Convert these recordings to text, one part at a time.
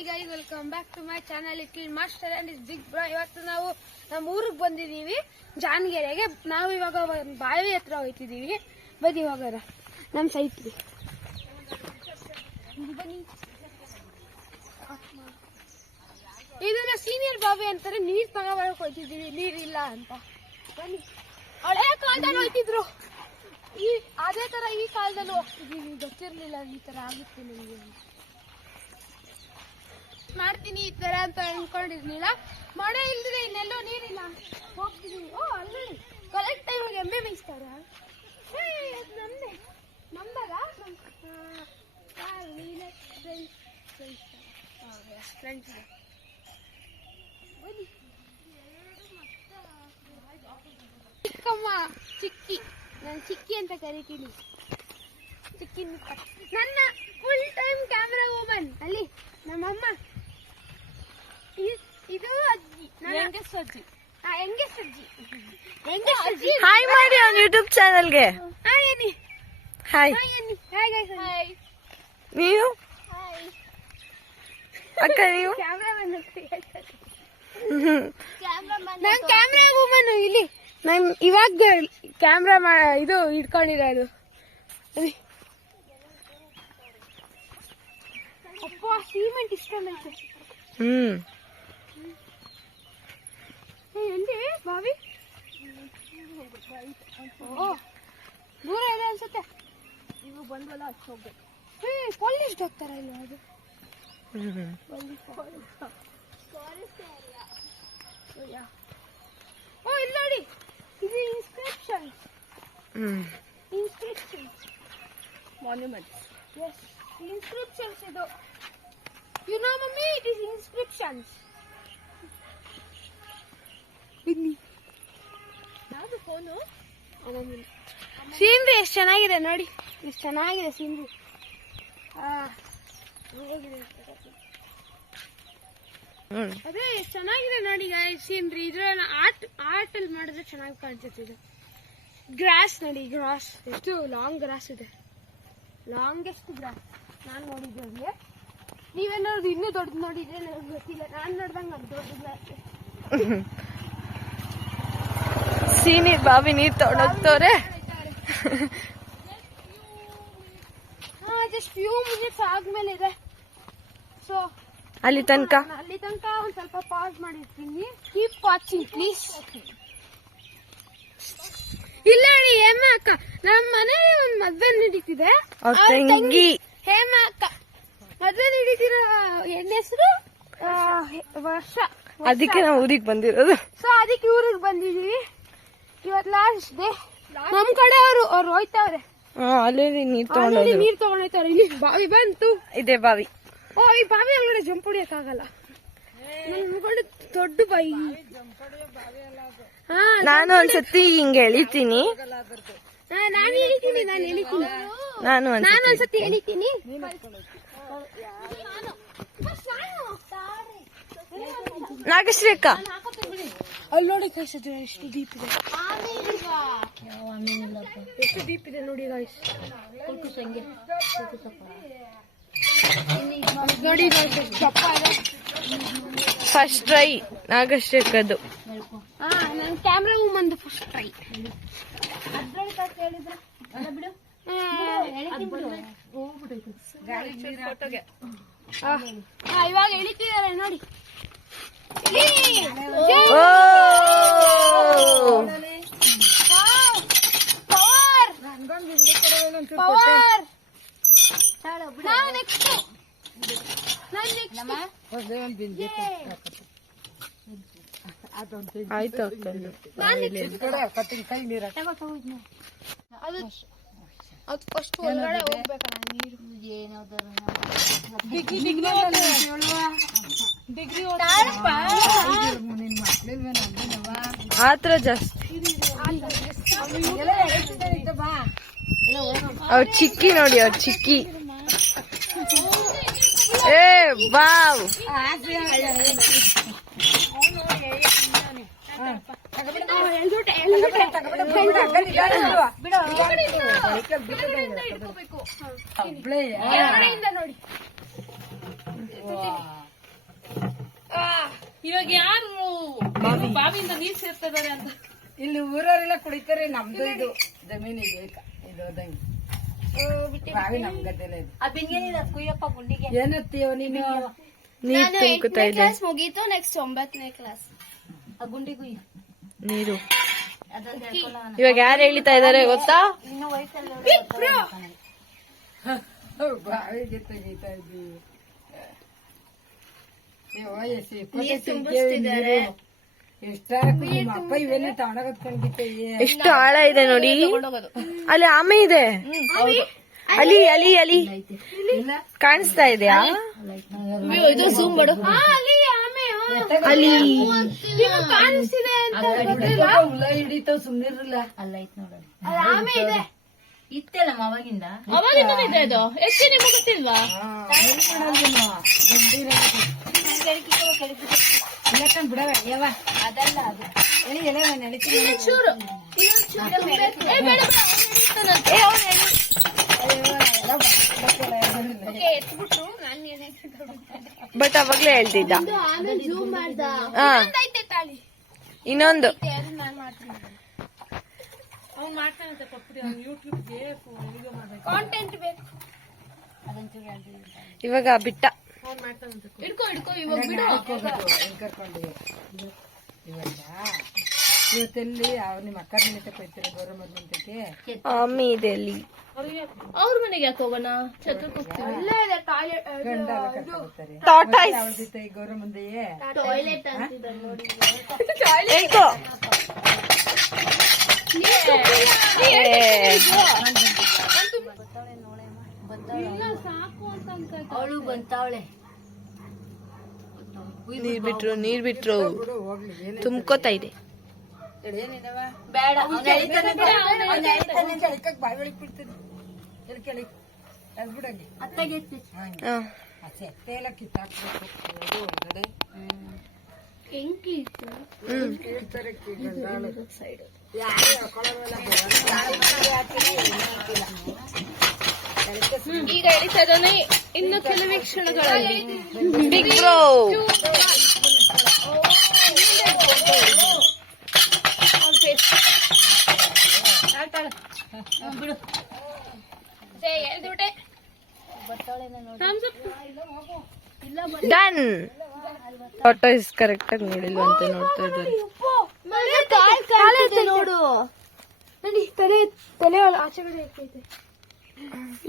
Hi guys, welcome back to my channel little master and is big bro. ಇವತ್ತು ನಾವು ನಮ್ಮ ಊರಿಗೆ ಬಂದಿದ್ದೀವಿ, ಜಾನಗೆರೆಗೆ. ನಾವು ಇವಾಗ ಒಂದು ಬಾವಿ ಹತ್ರ ಹೋಗ್ತಿದ್ದೀವಿ. ಬನ್ನಿ ಹೋಗೋಣ ನಮ್ಮ ಸೈಟ್ಲಿ. ಇದನ್ನ ಸೀನಿಯರ್ ಬಾವಿ ಅಂತಾರೆ. ನೀರು ತಗೊಬರಕ್ ಹೋಗ್ತಿದ್ದೀವಿ, ನೀರಿಲ್ಲ ಅಂತ. ಬನ್ನಿ. ಹಳೆ ಕಾಲದಲ್ಲಿ ಹೋಗ್ತಿದ್ರು, ಅದೇ ತರ ಈ ಕಾಲದಲ್ಲೂ ಹೋಗ್ತಿದ್ದೀವಿ. ಗೊತ್ತಿರ್ಲಿಲ್ಲ ಈ ತರ ಆಗುತ್ತೆ ನಿಮಗೆ ಮಾಡ್ತೀನಿ ಈ ತರ ಅಂತ ಅನ್ಕೊಂಡಿರ್ಲಿಲ್ಲ. ಮಳೆ ಇಲ್ದಿದೆ, ಇನ್ನೆಲ್ಲೋ ನೀರಿಲ್ಲ, ಹೋಗ್ತಿದೀವಿ. ಓ ಅಲ್ಲಿ ಕರೆಕ್ಟ್ ಟೈಮಿಗೆ ಎಮ್ಮೆ ಮೇಯಿಸ್ತಾರ. ನಮ್ದೆ ನಮ್ದಾಗ ಫ್ರೆಂಡ್ಸ್ ಚಿಕ್ಕಮ್ಮ, ಚಿಕ್ಕಿ, ನಾನು ಚಿಕ್ಕಿ ಅಂತ ಕರಿತೀನಿ. ಚಿಕ್ಕಿ ನನ್ನ ಫುಲ್ ಟೈಮ್ ಕ್ಯಾಮ್ರಾ ವುಮನ್. ಅಲ್ಲಿ ನಮ್ಮಮ್ಮ, ಇದು ಅಜ್ಜಿ, ಹೆಂಗಸ್ ಅಜ್ಜಿ. ಹಾಯ್ ಮಾಡಿ ಅವನ ಯೂಟ್ಯೂಬ್ ಚಾನಲ್ಗೆ. ಹಾಯ್ ಅನ್ನಿ. Hi hi guys. ಹಾಯ್. ನೀವು ಅಕ್ಕ, ನೀವು ಕ್ಯಾಮ್ರಾಮನ್ ಅಂತ ಹೇಳ್ತಾರೆ. ನಾನು ಕ್ಯಾಮ್ರಾ ವುಮನ್. ಇಲ್ಲಿ ನಾನು ಇವಾಗ ಕ್ಯಾಮ್ರಾ ಇದು ಇಟ್ಕೊಂಡಿರೋದು. ಅಪ್ಪ ಸಿಮೆಂಟ್ ಇಷ್ಟೊಂದೈತೆ. ಎಲ್ಲಿ ಬಾವಿ? ದೂರ ಇದೆ ಅನ್ಸುತ್ತೆ. ನೀವು ಬಂದ್ವಲ್ಲ ಅಷ್ಟು ಹೋಗ್ಬೇಕು. ಪೊಲೀಸ್ ಹೋಗ್ತಾರ ಇಲ್ಲ ಅದು. ಓ ಇಲ್ಲಿ ನೋಡಿ, ಇದು ಇನ್ಸ್ಕ್ರಿಪ್ಷನ್ಸ್. ಮಾನ್ಯುಮೆಂಟ್ಸ್. ಎಸ್, ಇನ್ಸ್ಕ್ರಿಪ್ಷನ್ಸ್ ಇದು. You know mummy, it is inscriptions. ಬನ್ನಿ. ಯಾವುದು ಫೋನು? ಸೀನ್ರಿ ಎಷ್ಟು ಚೆನ್ನಾಗಿದೆ ನೋಡಿ, ಎಷ್ಟು ಚೆನ್ನಾಗಿದೆ ಸೀನ್ರಿ. ಅದೇ ಎಷ್ಟು ಚೆನ್ನಾಗಿದೆ ನೋಡಿ ಸೀನ್ರಿ. ಇದ್ರ ಆರ್ಟ್ ಅಲ್ಲಿ ಮಾಡಿದ್ರೆ ಚೆನ್ನಾಗಿ ಕಾಣಿಸುತ್ತೆ. ಇದು ಗ್ರಾಸ್ ನೋಡಿ, ಗ್ರಾಸ್ ಎಷ್ಟು ಲಾಂಗ್ ಗ್ರಾಸ್ ಇದೆ, ಲಾಂಗೆಸ್ಟ್ ಗ್ರಾಸ್ ನಾನು ನೋಡಿದ್ದೆ. ಅಲ್ಲಿ ನೀವೇನಾದ್ರು ಇನ್ನೂ ದೊಡ್ಡದು ನೋಡಿದ್ರೆ ನನಗೆ ಗೊತ್ತಿಲ್ಲ. ನಾನು ನೋಡ್ದಂಗೆ ಅದು ದೊಡ್ಡದು. ಸೀನಿಯರ್ ಬಾವಿ ನೀರ್ ತಗೊಂಡೋಗ್ತವ್ರೆ. ಜಸ್ಟ್ ಫ್ಯೂ ಮಿನಿಟ್ಸ್ ಆದ್ಮೇಲೆ ಇದೆ. ಸೊ ಅಲ್ಲಿ ತನಕ ಒಂದ್ ಸ್ವಲ್ಪ ಪಾಸ್ ಮಾಡಿರ್ತೀನಿ. Keep watching please. ಇಲ್ಲ ಹೇಳಿ ಹೇಮ ಅಕ್ಕ, ನಮ್ಮ ಮನೆಯಲ್ಲಿ ಒಂದು ಮದ್ವೆ ನಡೀತಿದೆ. ತಂಗಿ ಹೇಮ ಅಕ್ಕ ಮದ್ವೆ ನಡೀತಿರೋ ಹೆಣ್ಣ ಹೆಸರು ವರ್ಷ. ಅದಕ್ಕೆ ನಾವು ಊರಿಗೆ ಬಂದಿರೋದು. ಸೊ ಅದಕ್ಕೆ ಊರಿಗೆ ಬಂದಿದೀವಿ. ಇವತ್ತು ಲಾಸ್ಟ್ ಡೇ. ನಮ್ ಕಡೆ ಅವ್ರು ಹೋಯ್ತವ್ರೆ. ಅಲ್ಲಿ ನೀರ್ ತಗೊಂಡೋಯ್ತವ್ರೆ. ಇಲ್ಲಿ ಬಾವಿ ಬಂತು. ಇದೆ ಬಾವಿ. ಓ, ಈ ಬಾವಿ ಒಳಗಡೆ ಜಂಪ್ ಹೊಡಿಯಕ್ಕಾಗಲ್ಲ. ನಮ್ಗೊಂಡು ದೊಡ್ಡ ಬಾವಿ. ನಾನು ಒಂದ್ಸತಿ ಹಿಂಗೆ ಎಳಿತೀನಿ. ನಾನು ಎಳಿತೀನಿ. ನಾನು ಒಂದ್ಸತಿ ಎಳಿತೀನಿ. ನಾಗಶ್ರೀ ಅಕ್ಕ, ಅಲ್ಲಿ ನೋಡಿ ಗಾಯ್ಸ್, ಎಷ್ಟು ಡೀಪ್ ಇದೆ. ಎಷ್ಟು ಡೀಪ್ ಇದೆ ನೋಡಿ ಗಾಯ್ಸ್. ನೋಡಿ ಚಪ್ಪ ಇದೆ. ಫಸ್ಟ್ ಟ್ರೈ ನಾಗಶ್ರೀ ಅಕ್ಕದು. ನನ್ನ ಕ್ಯಾಮ್ರಾ ವುಮನ್ದು ಫಸ್ಟ್ ಟ್ರೈ. ಇವಾಗ ಎಳಿತಿದ್ದಾರೆ ನೋಡಿ. ಪವರ್. ಆಯ್ತು. ಅದು ಫಸ್ಟ್ ಒಳಗಡೆ ಹೋಗ್ಬೇಕಲ್ಲ ನೀರು. ಆತರ ಜಾಸ್ತಿ. ಅವ್ರ ಚಿಕ್ಕಿ ನೋಡಿ, ಅವ್ರ ಚಿಕ್ಕಿ. ಏ ವಾವ್. ನೋಡಿ ಇವಾಗ ಯಾರು ಬಾವಿಯಿಂದ ನೀರ್ ಸೇರ್ತಾ ಇದಾರೆ ಅಂತ ಇಲ್ಲಿ ಊರವರೆಲ್ಲ ಕುಡಿತಾರೆ, ನಮ್ದು ಇದು ಜಮೀನು ಇದೆ ಇದು ಅದಂಗೆ ಬಾವಿ ನಮ್ ಗದ್ದೆಲ್ಲ ಇದೆ. ಏನತ್ತೀವ ನೀನು? ನೀರ್ ತುಂಬ್ಕೊತಾ ಇದೆ. ಮುಗೀತು, ನೆಕ್ಸ್ಟ್ 9ನೇ ಕ್ಲಾಸ್. ನೀರು ಇವಾಗ ಯಾರು ಎಳಿತಾ ಇದಾರೆ ಗೊತ್ತಾ? ಬಾವಿಗೆ ತೆಗಿತಾ ಇದ್ದೀವಿ. ಎಷ್ಟಾರ ನಿಮ್ಮ ಅಪ್ಪ ಇವೆಲ್ಲ ತಗೊಂಡೋಗತ್ಕೊಂಡಿದ್ದೆ. ಎಷ್ಟು ಆಳ ಇದೆ ನೋಡಿ. ಅಲ್ಲಿ ಆಮೆ ಇದೆ. ಅಲಿ ಅಲಿ ಅಲಿ ಕಾಣಿಸ್ತಾ ಇದೆಯಾ? ಇದು ಝೂಮ್ ಮಾಡು. ಅಲ್ಲಿ ಕಾಣಿಸ್ತಿದೆ ಅಂತ ಹುಳ ಹಿಡಿತಾವ್, ಸುಮ್ನಿರಲ್ಲ. ಆಮೆ ಇದೆ. ಇತ್ತಲ್ಲ ಅವಾಗಿಂದ ಇದೆ ಅದು. ಎಷ್ಟು ನಿಮಗೆ ಗೊತ್ತಿಲ್ವಾ? ಬಿಡವ ಯಾವ ಅದಲ್ಲ ಅದು ಎಳೆ ನಡೀತೀನಿ. ಬಟ್ ಅವಾಗ್ಲೇ ಹೇಳ್ತಿದ್ದ. ಹಾ ಇನ್ನೊಂದು ಅವ್ನು ಮಾಡ್ತಾನಂತೆ ಪಪ್ಪಡಿ. ಅವ್ನು ಯೂಟ್ಯೂಬ್ಗೆ ವಿಡಿಯೋ ಮಾಡ್ಬೇಕು, ಕಾಂಟೆಂಟ್ ಬೇಕು. ಇವಾಗ ಬಿಟ್ಟ. ಅವ್ನು ಮಾಡ್ತಾನಂತೆ. ಹಿಡ್ಕೊ ಇವಾಗ ಬಿಡು. ಕರ್ಕೊಂಡು ಇವತ್ತೆಲ್ಲಿ ನಿಮ್ಮ ಅಕ್ಕ ಮನೆ ತಗೋಯ್ತಾರೆ ಗೌರಮ್ಮ ಮಂತಕ್ಕೆ. ಆಮೆ ಇದೆ ಅಲ್ಲಿ. ಅವ್ರ ಮನೆಗೆ ಯಾಕೆ ಹೋಗೋಣ? ಛತ್ರಕ್ಕೆ ಹೋಗ್ತೀವಿ. ಗಂಡ ಕರ್ಕೊಂಡ್ಬರ್ತಾರೆ ಟಾಟಾಯ್ಸ್. ಅವಳ ಜೊತೆ ಗೌರಮ್ಮಂದೆಯೇ ಟಾಯ್ಲೆಟ್ ಅಂತಿದ್ದಾರೆ ನೋಡಿ. ಹೇಳ್ಕೊ. ಅವಳು ಬಂತಾವಳೆ. ನೀರ್ ಬಿಟ್ರು ತುಂಬ್ಕೋತಾ ಇದೆ. ಬೇಡ ಬಾಯಿ ಒಳಗೆ ಬಿಡ್ತೀನಿ. ಕೆಳಿ ಬಿಡಂಗೆ ಹಾ. ಸೆತ್ತೆ ಎಲ್ಲ ಕಿತ್ತಾಕ್ಬೇಕು ಹೊರಗಡೆ. ಕೇಳ್ತಾರೆ ಸೈಡ್ ಈಗ ಎಳಿತಾ ಇದ್ದಾನೆ. ಇನ್ನು ಕೆಲವೇ ಕ್ಷಣಗಳಲ್ಲಿ ಬಿಗ್ ಬ್ರೋ ಬಿಡು. ಡನ್. ಟಾಟಾಯ್ಸ್ ಕರೆಕ್ಟ್ ಆಗಿ ನೋಡಿಲ್ವ ಅಂತ ನೋಡ್ತಾ ಇದ್ದಾರೆ. ನೋಡು ನೋಡಿ, ತಲೆ ಆಚೆ ಕಡೆ ಇರ್ತೈತೆ.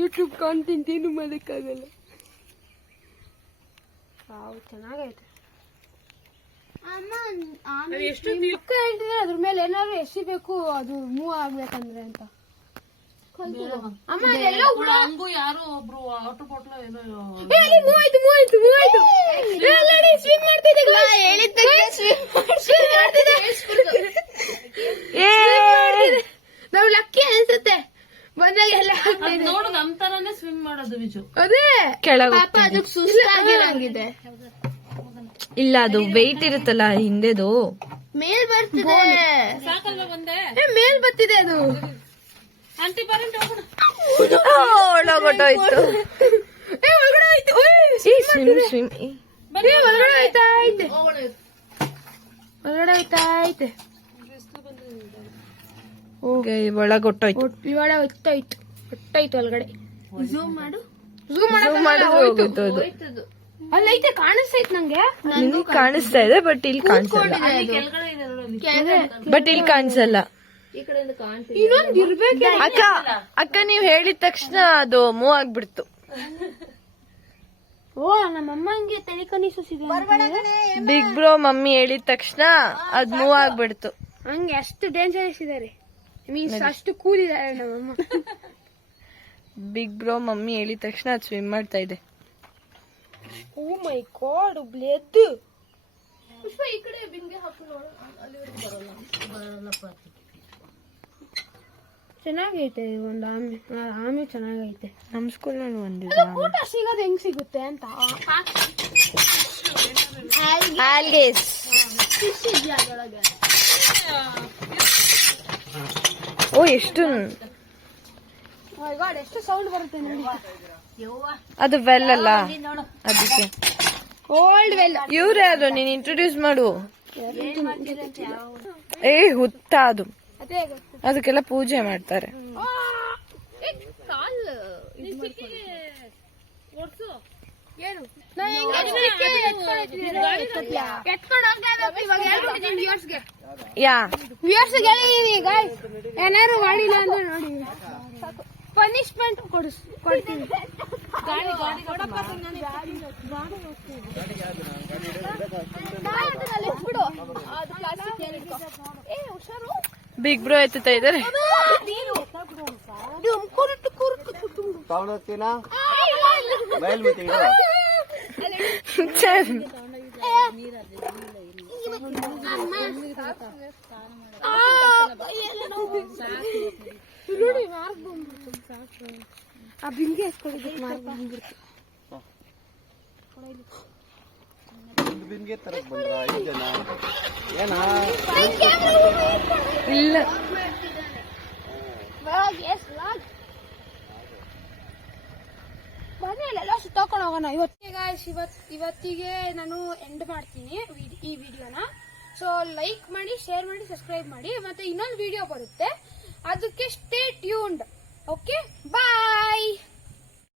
ಯೂಟ್ಯೂಬ್ ಕಾಂಟೆಂಟ್ ಏನು ಮಾಡೋಕ್ಕಾಗಲ್ಲ. ಚೆನ್ನಾಗೈತೆ. ಹೇಳ್ತಿದ್ರೆ ಅದ್ರ ಮೇಲೆ ಏನಾದ್ರು ಎಸಿಬೇಕು, ಅದು ಮೂವ್ ಆಗ್ಬೇಕಂದ್ರೆ ಅಂತ. ಹಂಗು ಯಾರೋ ಒಬ್ರು ಔಟರ್ ಬಾಟ್ಲ ಏನೋ ನಾವು ಲಕ್ಕಿ ಅನ್ಸುತ್ತೆ ಬಂದಾಗ ಎಲ್ಲ. ನೋಡು ನಮ್ ತರಾನೇ ಸ್ವಿಮ್ ಮಾಡೋದು ವಿಜು. ಅದೇ ಕೆಳಗೆ ಪಾಪ ಅದಕ್ಕೆ ಸುಸ್ತಾಗಿರಂಗಿದೆ. ಇಲ್ಲ, ಅದು ವೆಯ್ಟ್ ಇರುತ್ತಲ್ಲ ಹಿಂದೆದು. ಮೇಲ್ ಬರ್ತಿದೆ. ಸಾಕಲ್ವಾ ಬಂದೆ? ಮೇಲ್ ಬರ್ತಿದೆ ಅದು. ಆಂಟಿ ಬರಂಟ ಹೋಗೋಣ. ಒಳಗೊಟ್ಟೋಯ್ತು. ಒಳಗಡೆ ಹೋಯ್ತು. ಸ್ವಿಮ್ ಒಳಗಡೆ ಹೋಯ್ತಾ ಐತೆ. ಒಳಗಡೆ ಹೋಯ್ತಾ ಐತೆ. ಒಳಗೊಟ್ಟೋಯ್ತು. ಇವಾಗ ಹೊಟ್ಟೋಯ್ತು ಒಳಗಡೆ. ಝೂಮ್ ಮಾಡು. ಹೋಗುತ್ತೆ ಅದು. ಅಲ್ಲೈತೆ, ಕಾಣಿಸ್ತೈತೆ ನಂಗೆ. ನಿಮ್ಗೆ ಕಾಣಿಸ್ತಾ ಇದೆ, ಬಟ್ ಇಲ್ಲಿ ಕಾಣಿಸಲ್ಲ. ಕೆಳಗಡೆ ಇದೆ ನೋಡಿ. ಬಟ್ ಇಲ್ಲಿ ಕಾಣಿಸಲ್ಲ. ಈ ಕಡೆಯಿಂದ ಕಾಣ್ತಿದೆ. ಇನ್ನೊಂದು ಇರ್ಬೇಕು. ಅಕ್ಕ ನೀವ್ ಹೇಳಿದ ತಕ್ಷಣ ಅದು ಮೂವ್ ಆಗ್ಬಿಡ್ತು. ಓ, ನಮ್ಮಮ್ಮ ಹಂಗೆ ತಲೆಕನಿ ಸುಸಿದೆ. ಬಿಗ್ ಬ್ರೋ ಮಮ್ಮಿ ಹೇಳಿದ ತಕ್ಷಣ ಅದ್ ಮೂವ್ ಆಗ್ಬಿಡ್ತು. ಹಂಗೆ ಅಷ್ಟು ಡೇಂಜರಸ್ ಇದಾರೆ. ಮೀನ್ಸ್ ಅಷ್ಟು ಕೂಲ್ ಇದಾರೆ ನಮ್ಮಮ್ಮ. ಬಿಗ್ ಬ್ರೋ ಮಮ್ಮಿ ಹೇಳಿದ ತಕ್ಷಣ ಅದ್ ಸ್ವಿಮ್ ಮಾಡ್ತಾ ಇದೆ. ಓ ಮೈ ಗಾಡ್, ಬ್ಲೆಡ್. ಈ ಕಡೆ ಬಿಂಗೆ ಹಾಕೋಣ. ಚೆನ್ನಾಗೈತೆ ಒಂದು ಆಮೆ ಚೆನ್ನಾಗೈತೆ. ನಮ್ ಸ್ಕೂಲ್ ನಲ್ಲಿ ಒಂದಿದೆ. ಊಟ ಸಿಗೋದು ಹೆಂಗ್ ಸಿಗುತ್ತೆ ಅಂತ. ಆಲ್ಗೇಸ್. ಫಿಶ್ ಇದೆಯಾ ಅದರೊಳಗೆ? ಓ ಎಷ್ಟು ಎಷ್ಟು ಸೌಂಡ್ ಬರುತ್ತೆ ನೋಡಿ. ಅದು ವೆಲ್ ಅಲ್ಲ ಅದಕ್ಕೆ. Old well. ಇವ್ರು ಯಾರು ನೀನ್ ಇಂಟ್ರೊಡ್ಯೂಸ್ ಮಾಡು. ಹುತ್ತ ಅದು, ಅದೇ ಅದಕ್ಕೆಲ್ಲ ಪೂಜೆ ಮಾಡ್ತಾರೆ. ಏನು ಎತ್ಕೊಂಡು ಯಾ ವ್ಯೂವರ್ಸ್ಗೆ ಏನಾರು ಮಾಡಿಲ್ಲ ಅಂದ್ರೆ ನೋಡಿ ಪನಿಷ್ಮೆಂಟ್ ಕೊಡ್ತೀವಿ. ಬಿಗ್ ಬ್ರೋ ಎತ್ತುತ್ತಾ ಇದಾರೆ. ಆ ಬಿಂದಿಗೆ ಎಸ್ಕೊಂಡಿದ್ದಕ್ಕೆ ಮಾರ್ಕ್ ಬಂದ್ಬಿಡ್ತು. ಇಲ್ಲ ಮನೆಯಲ್ಲೆಲ್ಲ ಸುತ್ತಾಕೊಂಡು ಹೋಗೋಣ. ಇವತ್ತಿಗೆ ನಾನು ಎಂಡ್ ಮಾಡ್ತೀನಿ ಈ ವಿಡಿಯೋನ. ಸೊ ಲೈಕ್ ಮಾಡಿ, ಶೇರ್ ಮಾಡಿ, ಸಬ್ಸ್ಕ್ರೈಬ್ ಮಾಡಿ. ಮತ್ತೆ ಇನ್ನೊಂದು ವಿಡಿಯೋ ಬರುತ್ತೆ, ಅದಕ್ಕೆ ಸ್ಟೇ ಟ್ಯೂನ್ಡ್. ಓಕೆ, ಬಾಯ್.